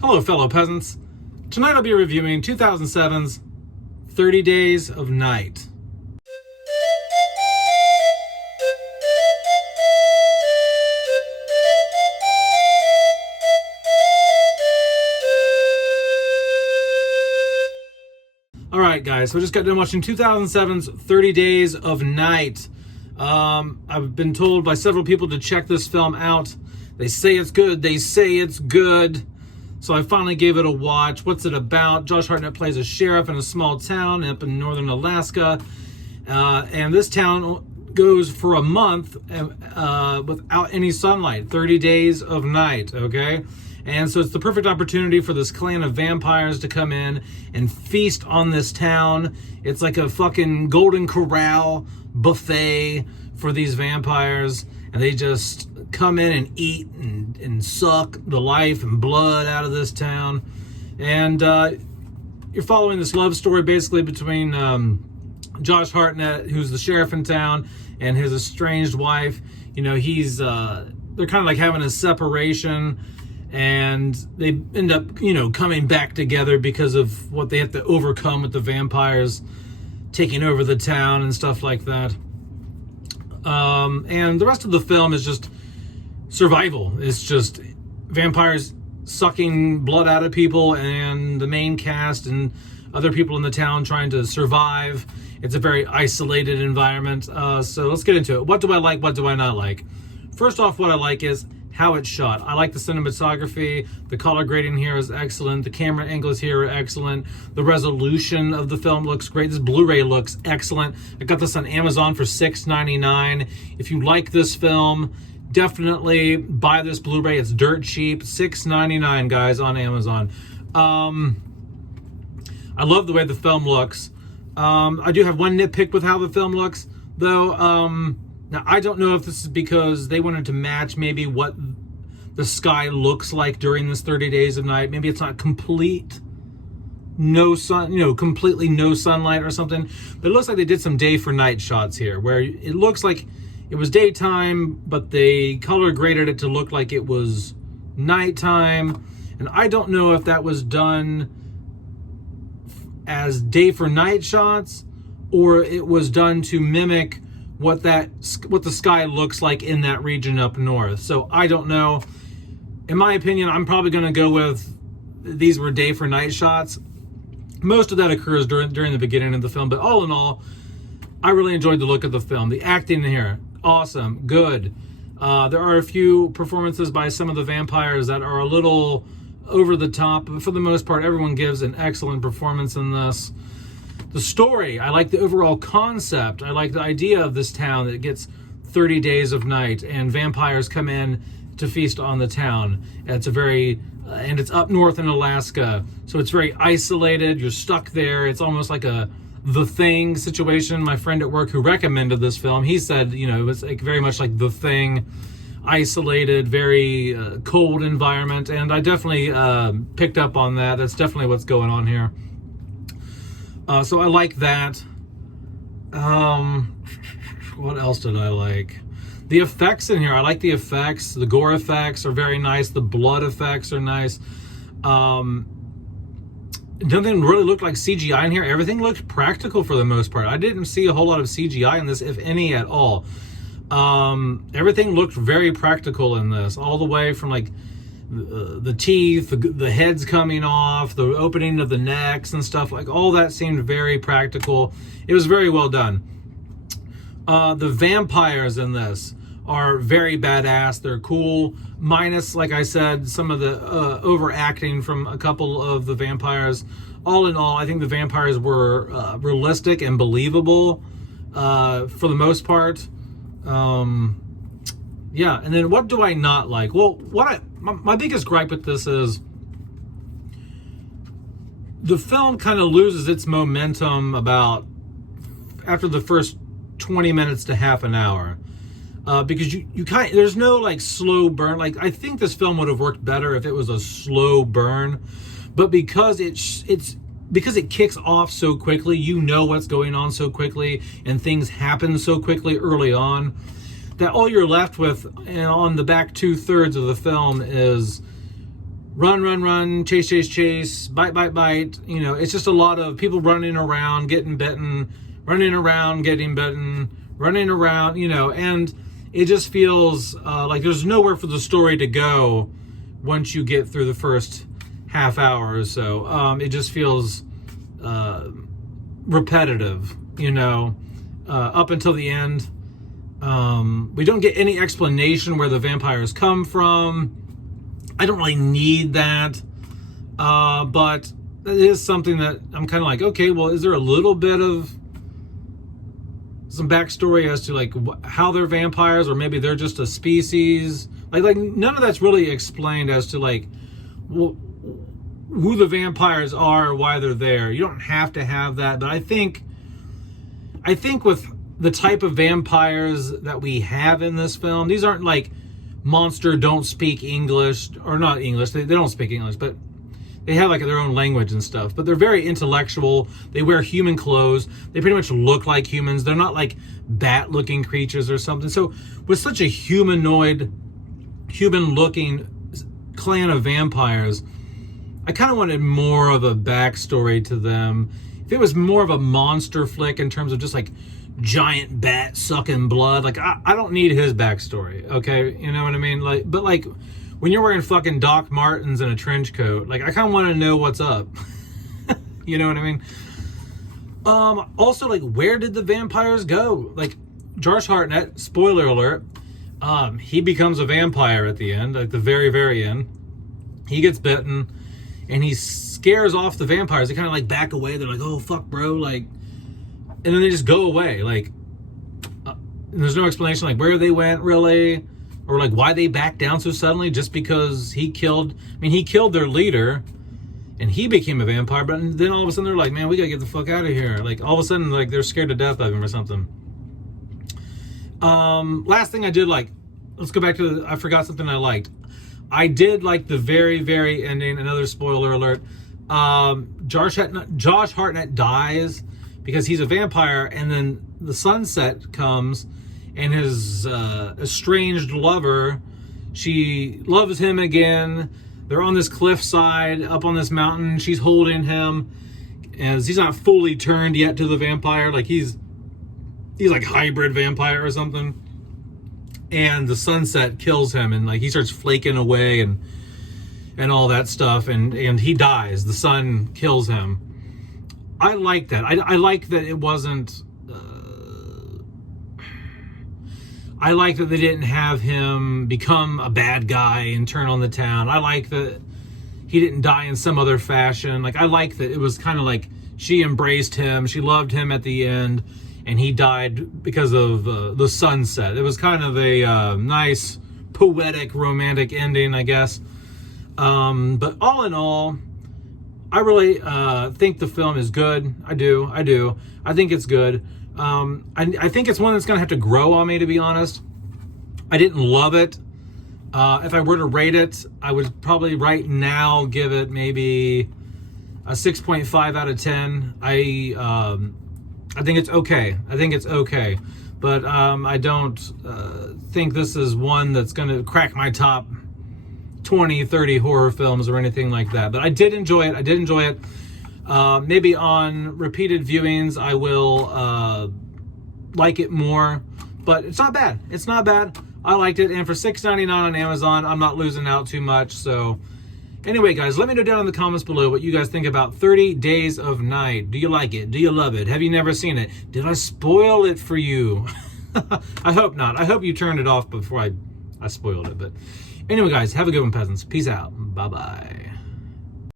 Hello, fellow peasants. Tonight I'll be reviewing 2007's 30 Days of Night. Alright guys, so I just got done watching 2007's 30 Days of Night. I've been told by several people to check this film out. They say it's good, So I finally gave it a watch. What's it about? Josh Hartnett plays a sheriff in a small town up in northern Alaska. And this town goes for a month without any sunlight. 30 days of night, okay? And so it's the perfect opportunity for this clan of vampires to come in and feast on this town. It's like a fucking Golden Corral buffet for these vampires. And they just come in and eat and suck the life and blood out of this town. And you're following this love story basically between Josh Hartnett, who's the sheriff in town, and his estranged wife. You know, they're kind of like having a separation, and they end up, you know, coming back together because of what they have to overcome with the vampires taking over the town and stuff like that. And the rest of the film is just survival. It's just vampires sucking blood out of people and the main cast and other people in the town trying to survive. It's a very isolated environment. So let's get into it. What do I like? What do I not like? First off, what I like is how it's shot. I like the cinematography. The color grading here is excellent. The camera angles here are excellent. The resolution of the film looks great. This Blu-ray looks excellent. I got this on Amazon for $6.99. If you like this film, definitely buy this Blu-ray. It's dirt cheap. $6.99, guys, on Amazon. I love the way the film looks. I do have one nitpick with how the film looks, though. Now, I don't know if this is because they wanted to match maybe what the sky looks like during this 30 days of night. Maybe it's not complete no sun, completely no sunlight or something. But it looks like they did some day for night shots here, where it looks like it was daytime, but they color graded it to look like it was nighttime. And I don't know if that was done as day for night shots, or it was done to mimic what the sky looks like in that region up north. So I don't know. In my opinion, I'm probably going to go with these were day for night shots. Most of that occurs during the beginning of the film, but all in all, I really enjoyed the look of the film. The acting here, awesome, good. There are a few performances by some of the vampires that are a little over the top, but for the most part, everyone gives an excellent performance in this. The story, I like the overall concept. I like the idea of this town that gets 30 days of night and vampires come in to feast on the town. And it's up north in Alaska, so it's very isolated. You're stuck there. It's almost like a The Thing situation. My friend at work who recommended this film, he said, it was like very much like The Thing, isolated, very cold environment, and I definitely picked up on that. That's definitely what's going on here. So I like that. What else did I like? The effects in here. I like the effects. The gore effects are very nice. The blood effects are nice. Nothing really looked like CGI in here. Everything looked practical for the most part. I didn't see a whole lot of CGI in this, if any at all. Everything looked very practical in this, all the way from like the teeth, the heads coming off, the opening of the necks and stuff, like all that seemed very practical. It was very well done. The vampires in this are very badass. They're cool, minus, like I said, some of the overacting from a couple of the vampires. All in all, I think the vampires were realistic and believable for the most part. Yeah, and then what do I not like? Well, my biggest gripe with this is the film kind of loses its momentum about after the first 20 minutes to half an hour, because there's no like slow burn. Like, I think this film would have worked better if it was a slow burn, but because it kicks off so quickly, you know what's going on so quickly, and things happen so quickly early on, that all you're left with on the back 2/3 of the film is run, run, run, chase, chase, chase, bite, bite, bite. You know, it's just a lot of people running around, getting bitten, running around, getting bitten, running around, you know, and it just feels like there's nowhere for the story to go once you get through the first half hour or so. It just feels repetitive, you know, up until the end. We don't get any explanation where the vampires come from. I don't really need that, but it is something that I'm kind of like, okay, well, is there a little bit of some backstory as to like how they're vampires, or maybe they're just a species? Like none of that's really explained as to like who the vampires are or why they're there. You don't have to have that, but I think with the type of vampires that we have in this film, these aren't like monster don't speak English, or not English, they don't speak English, but they have like their own language and stuff, but they're very intellectual. They wear human clothes. They pretty much look like humans. They're not like bat looking creatures or something. So with such a humanoid, human looking clan of vampires, I kind of wanted more of a backstory to them. If it was more of a monster flick in terms of just like giant bat sucking blood, like I don't need his backstory, okay? You know what I mean? Like, but like when you're wearing fucking Doc Martens and a trench coat, like I kind of want to know what's up. You know what I mean? Also, like, where did the vampires go? Like, Josh Hartnett, spoiler alert, he becomes a vampire at the end, like the very, very end. He gets bitten and he scares off the vampires. They kind of like back away. They're like, oh fuck, bro, like, and then they just go away. Like, and there's no explanation like where they went really, or like why they backed down so suddenly, just because he killed their leader and he became a vampire. But then all of a sudden they're like, man, we gotta get the fuck out of here. Like all of a sudden, like they're scared to death of him or something. Last thing I did like, let's go back to I forgot something I liked. I did like the very, very ending. Another spoiler alert. Josh Hartnett dies because he's a vampire, and then the sunset comes, and his estranged lover, she loves him again. They're on this cliffside up on this mountain. She's holding him, as he's not fully turned yet to the vampire. Like he's like hybrid vampire or something. And the sunset kills him, and like he starts flaking away and all that stuff, and he dies. The sun kills him. I like that. I like that it wasn't. I like that they didn't have him become a bad guy and turn on the town. I like that he didn't die in some other fashion. Like I like that it was kind of like she embraced him, she loved him at the end, and he died because of the sunset. It was kind of a nice, poetic, romantic ending, I guess. But all in all, I really think the film is good. I do. I think it's good. I think it's one that's going to have to grow on me, to be honest. I didn't love it. If I were to rate it, I would probably right now give it maybe a 6.5 out of 10. I think it's okay. But I don't think this is one that's going to crack my top 20, 30 horror films or anything like that. But I did enjoy it. Maybe on repeated viewings, I will like it more. But it's not bad. I liked it. And for $6.99 on Amazon, I'm not losing out too much. So anyway, guys, let me know down in the comments below what you guys think about 30 Days of Night. Do you like it? Do you love it? Have you never seen it? Did I spoil it for you? I hope not. I hope you turned it off before I spoiled it. But anyway, guys, have a good one, peasants. Peace out. Bye-bye.